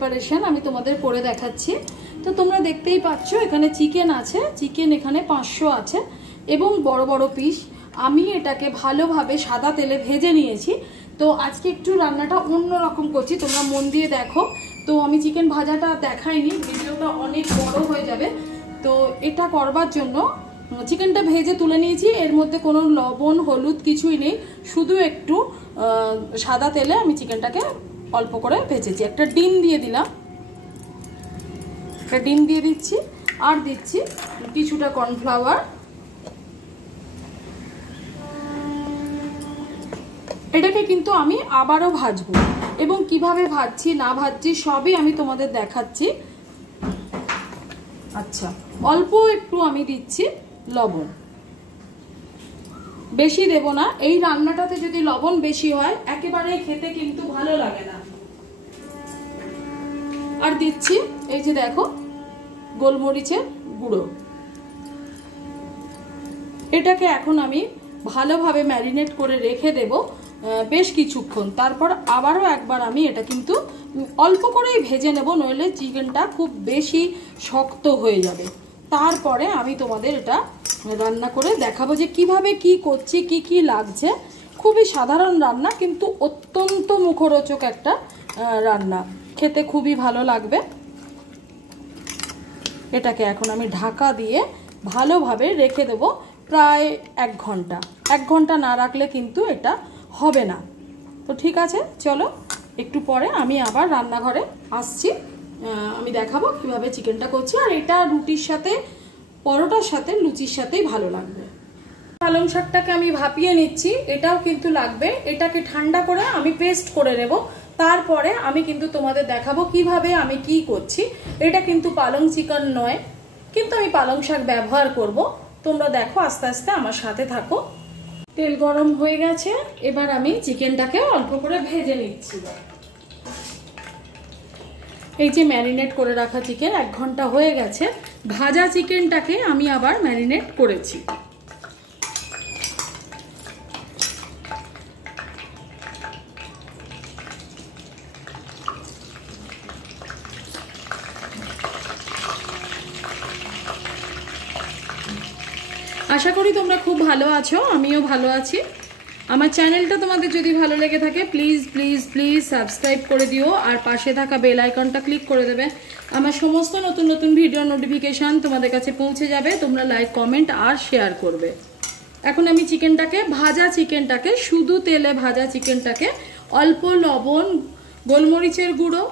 Preparation আমি তোমাদের করে দেখাচ্ছি। তো তোমরা দেখতেই পাচ্ছ এখানে চিকেন আছে, চিকেন এখানে 500 আছে এবং বড় বড় পিস। আমি এটাকে ভালোভাবে সাদা তেলে ভেজে নিয়েছি। তো আজকে একটু রান্নাটা অন্যরকম করছি, তোমরা মন দিয়ে দেখো। তো আমি চিকেন ভাজাটা দেখাইনি, ভিডিওটা অনেক বড় হয়ে যাবে। তো এটা করবার জন্য চিকেনটা ভেজে তুলে নিয়েছি, এর মধ্যে কোনো লবণ হলুদ কিছুই নেই, শুধু একটু সাদা তেলে আমি চিকেনটাকে অল্প করে ভেজেছি। একটা ডিম দিয়ে দিলাম, একটা ডিম দিয়ে দিচ্ছি, আর দিচ্ছি কিছুটা কর্নফ্লাওয়ার। এটাকে কিন্তু আমি আবারও ভাজবো এবং কিভাবে ভাজছি না ভাজছি সবই আমি তোমাদের দেখাচ্ছি। আচ্ছা, অল্প একটু আমি দিচ্ছি লবণ, বেশি দেব না। এই রান্নাটাতে যদি লবণ বেশি হয় একেবারে খেতে কিন্তু ভালো লাগে না। আর দিচ্ছি এই যে দেখো গোলমরিচের গুঁড়ো। এটাকে এখন আমি ভালোভাবে ম্যারিনেট করে রেখে দেব বেশ কিছুক্ষণ। তারপর আবারও একবার আমি এটা কিন্তু অল্প করেই ভেজে নেব, নইলে চিকেনটা খুব বেশি শক্ত হয়ে যাবে। তারপরে আমি তোমাদের এটা রান্না করে দেখাবো যে কিভাবে কি করছি, কি কি লাগছে। খুবই সাধারণ রান্না কিন্তু অত্যন্ত মুখরোচক একটা রান্না, খেতে খুবই ভালো লাগবে। এটাকে এখন আমি ঢাকা দিয়ে ভালোভাবে রেখে দেব প্রায় 1 ঘন্টা। 1 ঘন্টা না রাখলে কিন্তু এটা হবে না। তো ঠিক আছে, চলো একটু পরে আমি আবার রান্নাঘরে আসছি, আমি দেখাবো কিভাবে চিকেনটা করছি। আর এটা রুটির সাথে, পরোটার সাথে, লুচির সাথেই ভালো লাগবে। পালং শাকটাকে আমি ভাপিয়ে নিচ্ছি, এটাও কিন্তু লাগবে। এটাকে ঠান্ডা করে আমি পেস্ট করে নেব, তারপরে আমি কিন্তু তোমাদের দেখাবো কিভাবে আমি কি করছি। এটা কিন্তু পালং চিকেন নয়, কিন্তু আমি পালং শাক ব্যবহার করব। তোমরা দেখো, আস্তে আস্তে আমার সাথে থাকো। তেল গরম হয়ে গেছে, এবার আমি চিকেনটাকে অল্প করে ভেজে নিচ্ছি। এই যে ম্যারিনেট করে রাখা চিকেন 1 ঘন্টা হয়ে গেছে, ভাজা চিকেনটাকে আমি আবার ম্যারিনেট করেছি। আশা করি তোমরা খুব ভালো আছো, আমিও ভালো আছি। আমার চ্যানেলটা তোমাদের যদি ভালো লেগে থাকে প্লিজ প্লিজ প্লিজ সাবস্ক্রাইব করে দিও, আর পাশে থাকা বেল আইকনটা ক্লিক করে দেবে। আমার সমস্ত নতুন নতুন ভিডিও নোটিফিকেশান তোমাদের কাছে পৌঁছে যাবে। তোমরা লাইক, কমেন্ট আর শেয়ার করবে। এখন আমি চিকেনটাকে, ভাজা চিকেনটাকে, শুধু তেলে ভাজা চিকেনটাকে অল্প লবণ, গোলমরিচের গুঁড়ো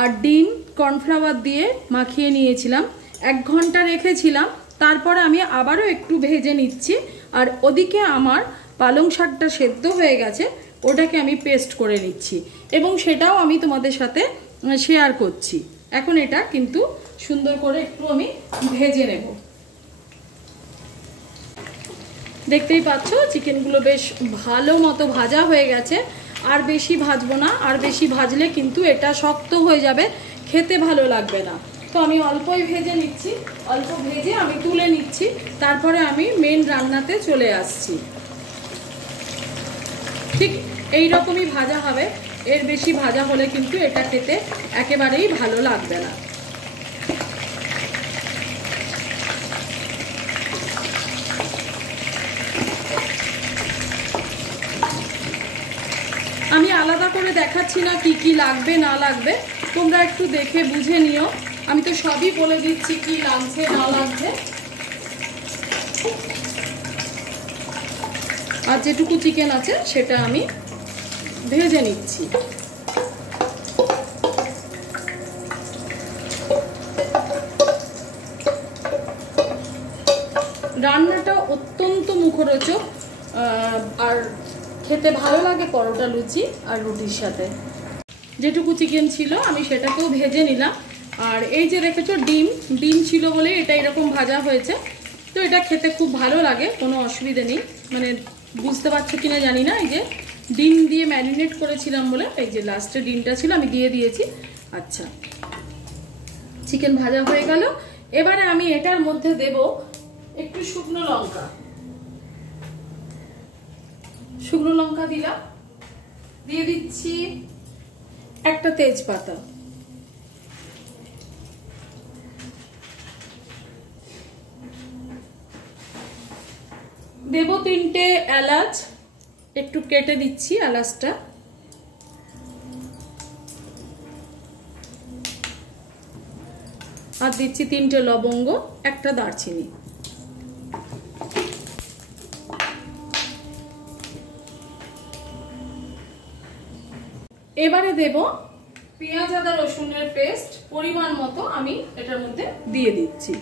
আর ডিম, কর্নফ্লাওয়ার দিয়ে মাখিয়ে নিয়েছিলাম। 1 ঘন্টা রেখেছিলাম, তারপরে আমি আবারও একটু ভেজে নিচ্ছি। আর ওদিকে আমার পালং শাকটা সেদ্ধ হয়ে গেছে, ওটাকে আমি পেস্ট করে নিচ্ছি এবং সেটাও আমি তোমাদের সাথে শেয়ার করছি। এখন এটা কিন্তু সুন্দর করে একটু আমি ভেজে নেব। দেখতেই পাচ্ছ চিকেনগুলো বেশ ভালো মতো ভাজা হয়ে গেছে। আর বেশি ভাজবো না, আর বেশি ভাজলে কিন্তু এটা শক্ত হয়ে যাবে, খেতে ভালো লাগবে না। তো আমি অল্পই ভেজে নিচ্ছি, অল্প ভেজে আমি তুলে নিচ্ছি, তারপরে আমি মেন রান্নাতে চলে আসছি। ঠিক এই রকমই ভাজা হবে, এর বেশি ভাজা হলে কিন্তু এটা খেতে একেবারেই ভালো লাগবে না। আমি আলাদা করে দেখাচ্ছি না কি কি লাগবে না লাগবে, তোমরা একটু দেখে বুঝে নিও। আমি তো সবই বলে দিচ্ছি কি লাগছে না লাগছে। আর যেটুকু চিকেন আছে সেটা আমি ভেজে নিচ্ছি। রান্নাটা অত্যন্ত মুখরোচক আর খেতে ভালো লাগে পরোটা, লুচি আর রুটির সাথে। যেটুকু চিকেন ছিল আমি সেটাকেও ভেজে নিলাম। আর এই যে দেখেছো ডিম ছিল বলে এটা এরকম ভাজা হয়েছে। তো এটা খেতে খুব ভালো লাগে, কোনো অসুবিধে নেই। মানে বুঝতে পারছো কিনা জানি না, এই যে ডিম দিয়ে ম্যারিনেট করেছিলাম বলে এই যে লাস্টে ডিমটা ছিল আমি দিয়ে দিয়েছি। আচ্ছা, চিকেন ভাজা হয়ে গেল। এবারে আমি এটার মধ্যে দেব একটু শুকনো লঙ্কা। শুকনো লঙ্কা দিলাম, দিয়ে দিচ্ছি একটা তেজপাতা, দেব 3টে এলাচ, একটু কেটে দিচ্ছি এলাচটা। আর দিচ্ছি 3টে লবঙ্গ, একটা দারচিনি। এবারে দেব পেঁয়াজ আদা রসুনের পেস্ট, পরিমাণ মতো আমি এটার মধ্যে দিয়ে দিচ্ছি।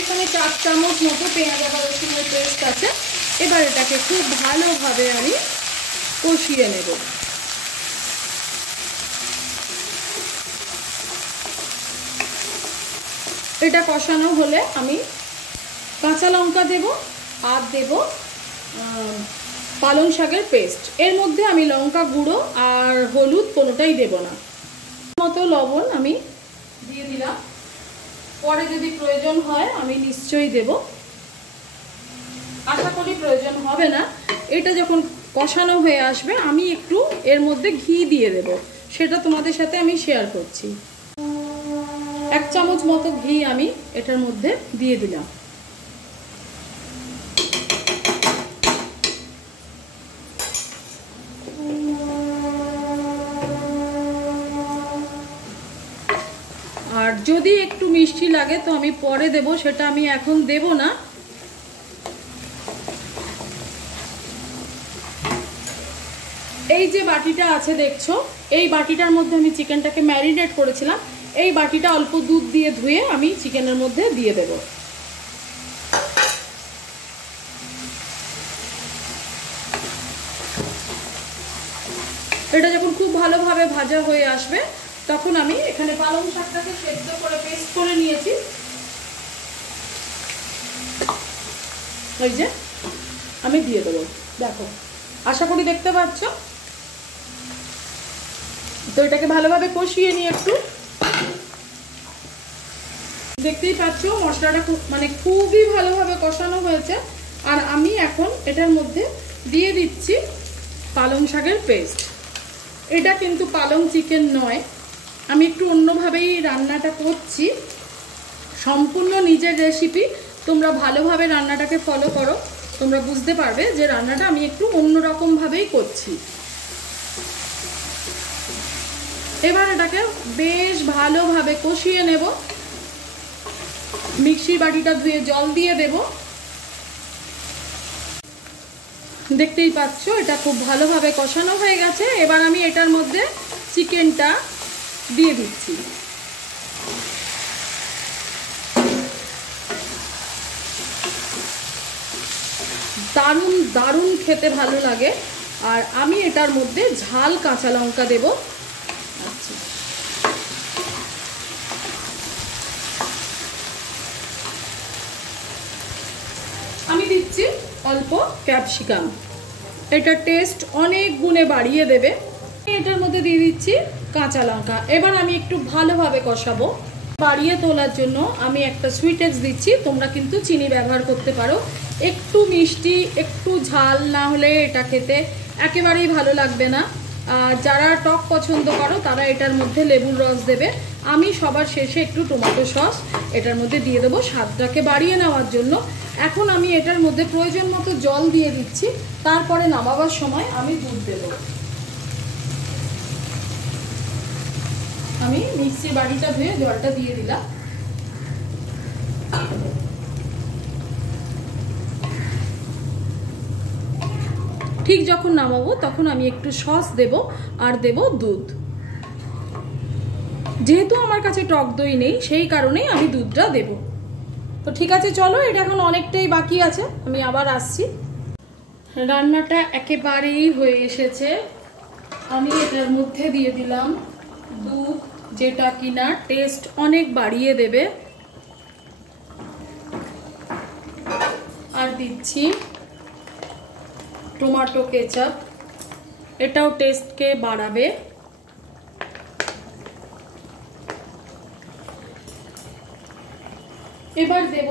এখানে 4 চামচ মতো পেঁয়াজ আদা রসুনের পেস্ট আছে। এবার এটাকে খুব ভালোভাবে আমি কষিয়ে নেব। এটা কষানো হলে আমি কাঁচা লঙ্কা দেব আর দেব পালং শাকের পেস্ট। এর মধ্যে আমি লঙ্কা গুঁড়ো আর হলুদ কোনোটাই দেব না। মতো লবণ আমি দিয়ে দিলাম, পরে যদি প্রয়োজন হয় আমি নিশ্চয়ই দেব, আশা করি প্রয়োজন হবে না। এটা যখন কষানো হয়ে আসবে আমি একটু এর মধ্যে ঘি দিয়ে দেব, সেটা তোমাদের সাথে আমি শেয়ার করছি। 1 চামচ মতো ঘি আমি এটার মধ্যে দিয়ে দিলাম। আর যদি একটু মিষ্টি লাগে তো আমি পরে দেব, সেটা আমি এখন দেব না। এই যে বাটিটা আছে দেখছো, এই বাটিটার মধ্যে আমি চিকেনটাকে ম্যারিনেট করেছিলাম। এই বাটিটা অল্প দুধ দিয়ে ধুয়ে আমি চিকেনের মধ্যে দিয়ে দেব। এটা যখন খুব ভালোভাবে ভাজা হয়ে আসবে তখন আমি এখানে পালং শাকটাকে সেদ্ধ করে পেস্ট করে নিয়েছি, ওই যে আমি দিয়ে দেবো। দেখো, আশা করি দেখতে পাচ্ছ। তো এটাকে ভালোভাবে কষিয়ে নিয়ে একটু, দেখতেই পাচ্ছ মশলাটা খুবই ভালোভাবে কষানো হয়েছে। আর আমি এখন এটার মধ্যে দিয়ে দিচ্ছি পালং শাকের পেস্ট। এটা কিন্তু পালং চিকেন নয়, আমি একটু অন্যভাবেই রান্নাটা করছি, সম্পূর্ণ নিজের রেসিপি। তোমরা ভালোভাবে রান্নাটাকে ফলো করো, তোমরা বুঝতে পারবে যে রান্নাটা আমি একটু অন্যরকম ভাবেই করছি। এবার এটাকে বেশ ভালোভাবে কষিয়ে নেব। মিক্সির বাটিটা ধুয়ে জল দিয়ে দেব। দেখতেই পাচ্ছ এটা খুব ভালোভাবে কষানো হয়ে গেছে। এবার আমি এটার মধ্যে চিকেনটা দিয়ে দিচ্ছি। দারুণ দারুণ খেতে ভালো লাগে। আর আমি এটার মধ্যে ঝাল কাঁচা লঙ্কা দেব। আচ্ছা, আমি দিচ্ছি অল্প ক্যাপসিকাম, এটা টেস্ট অনেক গুণে বাড়িয়ে দেবে। এটার মধ্যে দিয়ে দিচ্ছি কাঁচা লঙ্কা। এবার আমি একটু ভালোভাবে কষাবো। বাড়িয়ে তোলার জন্য আমি একটা সুইটেক্স দিচ্ছি, তোমরা কিন্তু চিনি ব্যবহার করতে পারো। একটু মিষ্টি একটু ঝাল না হলে এটা খেতে একেবারেই ভালো লাগবে না। যারা টক পছন্দ করো তারা এটার মধ্যে লেবুর রস দেবে। আমি সবার শেষে একটু টমেটো সস এটার মধ্যে দিয়ে দেবো স্বাদটাকে বাড়িয়ে নেওয়ার জন্য। এখন আমি এটার মধ্যে প্রয়োজন মতো জল দিয়ে দিচ্ছি, তারপরে নামাবার সময় আমি দুধ দেবো। আমি মিক্সির বাটিটা ধুয়ে জলটা দিয়ে দিলাম। ঠিক যখন নামাবো তখন আমি একটু সস দেব আর দেব দুধ। যেহেতু আমার কাছে টক দই নেই সেই কারণেই আমি দুধটা দেব। তো ঠিক আছে, চলো, এটা এখন অনেকটাই বাকি আছে, আমি আবার আসছি। রান্নাটা একেবারেই হয়ে এসেছে। আমি এটার মধ্যে দিয়ে দিলাম দুধ, যেটা কিনা টেস্ট অনেক বাড়িয়ে দেবে। আর দিচ্ছি টমেটো কেচাপ, এটাও টেস্টকে বাড়াবে। এবার দেব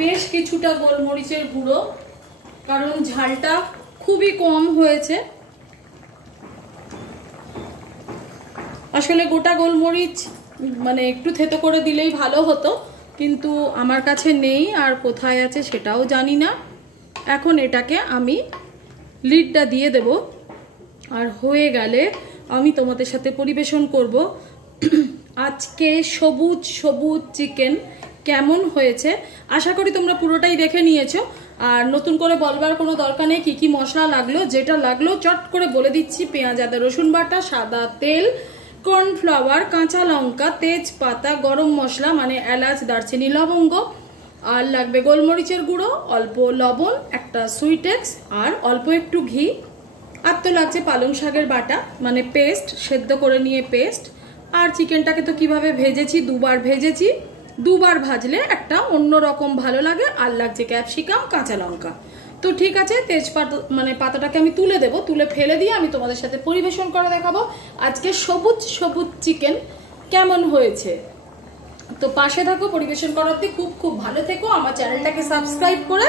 বেশ কিছুটা গোলমরিচের গুঁড়ো, কারণ ঝালটা খুবই কম হয়েছে। আসলে গোটা গোলমরিচ মানে একটু থেতো করে দিলেই ভালো হতো, কিন্তু আমার কাছে নেই, আর কোথায় আছে সেটাও জানি না। এখন এটাকে আমি লিডটা দিয়ে দেব, আর হয়ে গেলে আমি তোমাদের সাথে পরিবেশন করব। আজকে সবুজ সবুজ চিকেন কেমন হয়েছে আশা করি তোমরা পুরোটাই দেখে নিয়েছো। আর নতুন করে বলবার কোনো দরকার নেই কি কি মশলা লাগলো, যেটা লাগলো চট করে বলে দিচ্ছি। পেঁয়াজ আদা রসুন বাটা, সাদা তেল, কর্নফ্লাওয়ার, কাঁচা লঙ্কা, তেজপাতা, গরম মশলা মানে এলাচ, দারচিনি, লবঙ্গ, আর লাগবে গোলমরিচের গুঁড়ো, অল্প লবণ, একটা সুইটেক্স, আর অল্প একটু ঘি। আর তো লাগছে পালং শাকের বাটা মানে পেস্ট, সেদ্ধ করে নিয়ে পেস্ট। আর চিকেনটাকে তো কিভাবে ভেজেছি, দুবার ভেজেছি, দুবার ভাজলে একটা অন্য রকম ভালো লাগে। আর লাগছে ক্যাপসিকাম, কাঁচা লঙ্কা। তো ঠিক আছে, তেজপাতা মানে পাতাটাকে আমি তুলে দেব, তুলে ফেলে দিয়ে আমি তোমাদের সাথে পরিবেশন করে দেখাবো আজকে সবুজ সবুজ চিকেন কেমন হয়েছে। তো পাশে থাকো, পরিবেশন করাতে খুব খুব ভালো থেকো, আমার চ্যানেলটাকে সাবস্ক্রাইব করে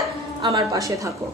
আমার পাশে থাকো।